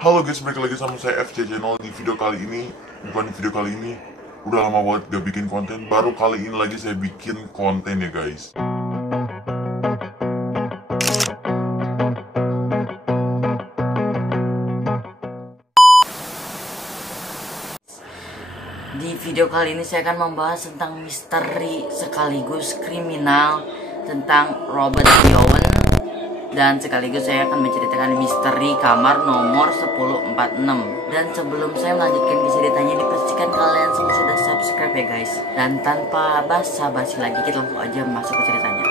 Halo guys, balik lagi sama saya FC Channel. Di video kali ini, udah lama banget gak bikin konten. Baru kali ini lagi saya bikin konten ya guys. Di video kali ini saya akan membahas tentang misteri sekaligus kriminal tentang Robert T. Owen. Dan sekaligus saya akan menceritakan misteri kamar nomor 1046. Dan sebelum saya melanjutkan ke ceritanya, dipastikan kalian semua sudah subscribe ya guys. Dan tanpa basa-basi lagi, kita langsung aja masuk ke ceritanya.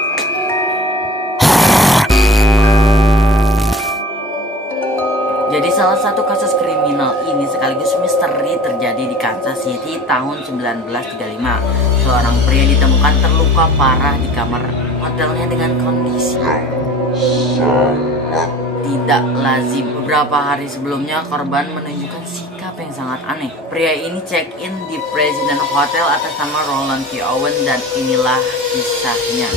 Jadi salah satu kasus kriminal ini sekaligus misteri terjadi di Kansas City tahun 1935. Seorang pria ditemukan terluka parah di kamar hotelnya dengan kondisi tidak lazim. Beberapa hari sebelumnya korban menunjukkan sikap yang sangat aneh. Pria ini check-in di President Hotel atas nama Roland T. Owen dan inilah kisahnya.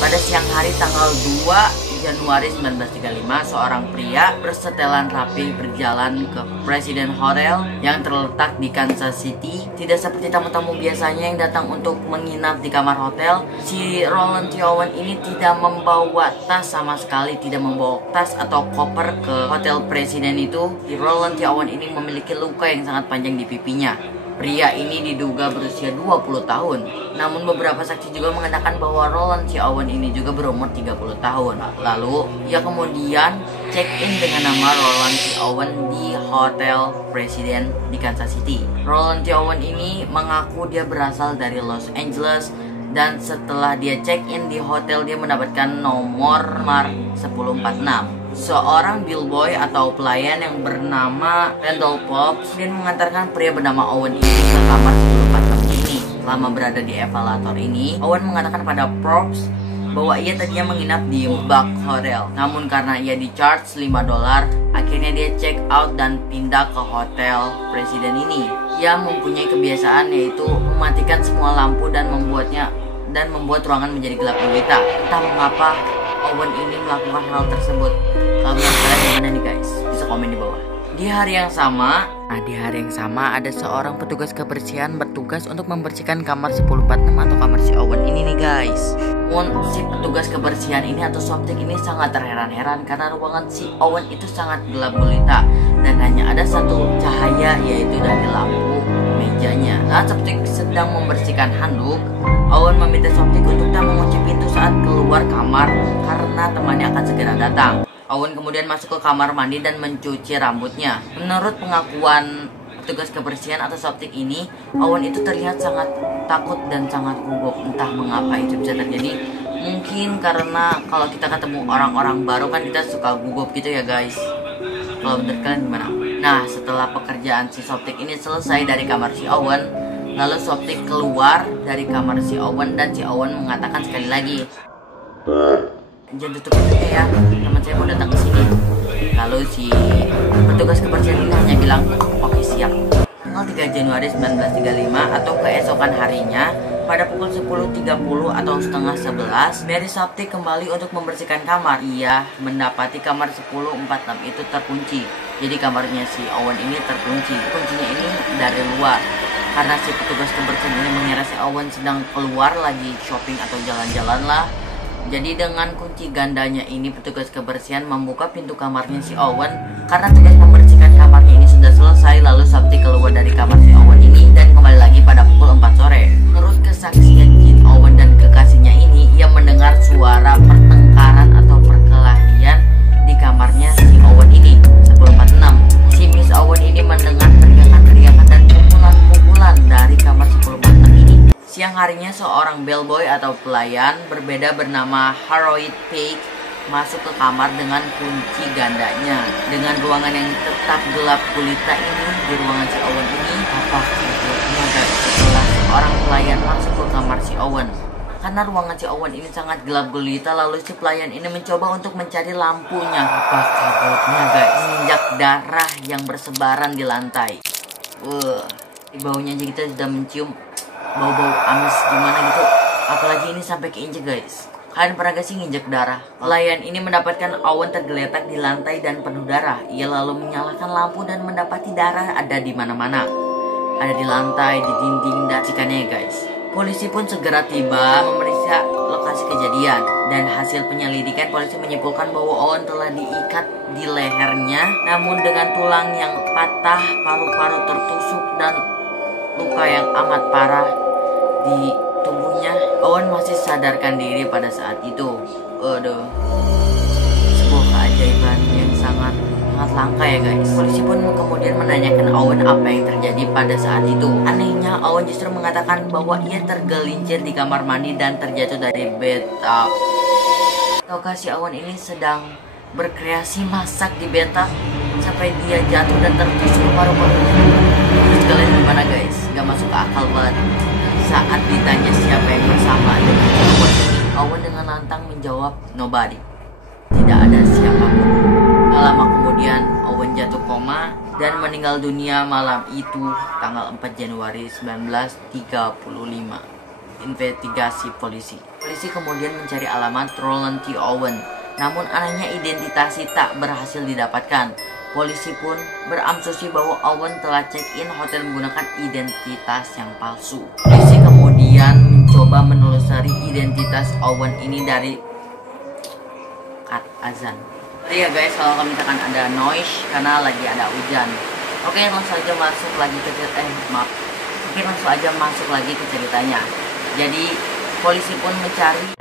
Pada siang hari tanggal 2 Januari 1935, seorang pria bersetelan rapi berjalan ke President Hotel yang terletak di Kansas City. Tidak seperti tamu-tamu biasanya yang datang untuk menginap di kamar hotel, si Roland T. Owen ini tidak membawa tas sama sekali, tidak membawa tas atau koper ke hotel Presiden itu. Si Roland T. Owen ini memiliki luka yang sangat panjang di pipinya. Pria ini diduga berusia 20 tahun. Namun beberapa saksi juga mengatakan bahwa Roland T. Owen ini juga berumur 30 tahun. Lalu ia kemudian check-in dengan nama Roland T. Owen di Hotel President di Kansas City. Roland T. Owen ini mengaku dia berasal dari Los Angeles. Dan setelah dia check-in di hotel, dia mendapatkan nomor 1046. Seorang bellboy atau pelayan yang bernama Randall Pops dan mengantarkan pria bernama Owen ini ke kamar 1046 ini. Selama berada di eskalator ini, Owen mengatakan pada Pops bahwa ia tadinya menginap di Buck Hotel. Namun karena ia di-charge $5, akhirnya dia check out dan pindah ke hotel Presiden ini. Ia mempunyai kebiasaan yaitu mematikan semua lampu dan membuat ruangan menjadi gelap gulita. Entah mengapa Owen ini melakukan hal tersebut. Kalau kalian gimana nih guys? Bisa komen di bawah. Di hari yang sama ada seorang petugas kebersihan bertugas untuk membersihkan kamar 1046 atau kamar si Owen ini nih guys. Si petugas kebersihan ini atau soptik ini sangat terheran-heran karena ruangan si Owen itu sangat gelap gulita dan hanya ada satu cahaya, yaitu dari lampu mejanya. Saat soptik sedang membersihkan handuk, Owen meminta soptik untuk tak mengunci pintu saat keluar kamar karena temannya akan segera datang. Owen kemudian masuk ke kamar mandi dan mencuci rambutnya. Menurut pengakuan petugas kebersihan atau soptik ini, Owen itu terlihat sangat takut dan sangat gugup. Entah mengapa itu bisa terjadi. Mungkin karena kalau kita ketemu orang-orang baru kan kita suka gugup gitu ya guys. Kalau menurut kalian gimana? Nah, setelah pekerjaan si soptik ini selesai dari kamar si Owen, lalu soptik keluar dari kamar si Owen dan si Owen mengatakan sekali lagi, "Jangan tutup pintunya ya, teman saya mau datang ke sini." Lalu si petugas kebersihan ini hanya bilang, "Oke, siap." Tanggal 3 Januari 1935 atau keesokan harinya pada pukul 10.30 atau setengah 11, Mary Soptik kembali untuk membersihkan kamar. Ia mendapati kamar 1046 itu terkunci. Jadi kamarnya si Owen ini terkunci. Kuncinya ini dari luar. Karena si petugas kebersihan ini mengira si Owen sedang keluar lagi shopping atau jalan-jalan lah. Jadi dengan kunci gandanya ini petugas kebersihan membuka pintu kamarnya si Owen. Karena tugas membersihkan kamarnya ini sudah selesai, lalu Soptik keluar dari kamar si Owen ini dan kembali lagi pada pukul 4 sore. Menurut kesaksian Jin Owen dan kekasihnya ini, ia mendengar suara pertengkaran atau perkelahian di kamarnya si Owen ini 1046. Si Miss Owen ini mendengar teriakan-teriakan dan pukulan-pukulan dari kamar 1046 ini. Siang harinya seorang bellboy atau pelayan berbeda bernama Harold Peake masuk ke kamar dengan kunci gandanya. Dengan ruangan yang tetap gelap gulita ini, di ruangan si Owen ini, apa sebetulnya guys? Setelah seorang pelayan masuk ke kamar si Owen, karena ruangan si Owen ini sangat gelap gulita, lalu si pelayan ini mencoba untuk mencari lampunya. Apa sebetulnya guys? Injak darah yang bersebaran di lantai. Di baunya aja kita sudah mencium bau-bau amis gimana gitu. Apalagi ini sampai keinjek guys. Kalian pernah gak sih nginjek darah? Pelayan ini mendapatkan Owen tergeletak di lantai dan penuh darah. Ia lalu menyalakan lampu dan mendapati darah ada di mana-mana. Ada di lantai, di dinding, dan cikannya guys. Polisi pun segera tiba memeriksa lokasi kejadian. Dan hasil penyelidikan polisi menyimpulkan bahwa Owen telah diikat di lehernya, namun dengan tulang yang patah, paru-paru tertusuk, dan luka yang amat parah di tubuhnya. Owen masih sadarkan diri pada saat itu. Aduh, sebuah keajaiban yang sangat langka ya guys. Polisi pun kemudian menanyakan Owen apa yang terjadi pada saat itu. Anehnya Owen justru mengatakan bahwa ia tergelincir di kamar mandi dan terjatuh dari bathtub. Tahukah si Owen ini sedang berkreasi masak di bathtub sampai dia jatuh dan tertusuk paru-parunya. Terus kalian gimana guys? Gak masuk akal banget. Saat ditanya siapa yang bersama dengan Owen ini, Owen dengan lantang menjawab nobody. Tidak ada siapapun. Tak lama kemudian Owen jatuh koma dan meninggal dunia malam itu tanggal 4 Januari 1935. Investigasi polisi. Polisi kemudian mencari alamat Roland T. Owen. Namun anehnya identitasnya tak berhasil didapatkan. Polisi pun berasumsi bahwa Owen telah check-in hotel menggunakan identitas yang palsu. Polisi kemudian mencoba menelusuri identitas Owen ini dari kat azan. Jadi ya guys, kalau misalkan ada noise karena lagi ada hujan. Oke, langsung aja masuk lagi ke langsung aja masuk lagi ke ceritanya. Jadi polisi pun mencari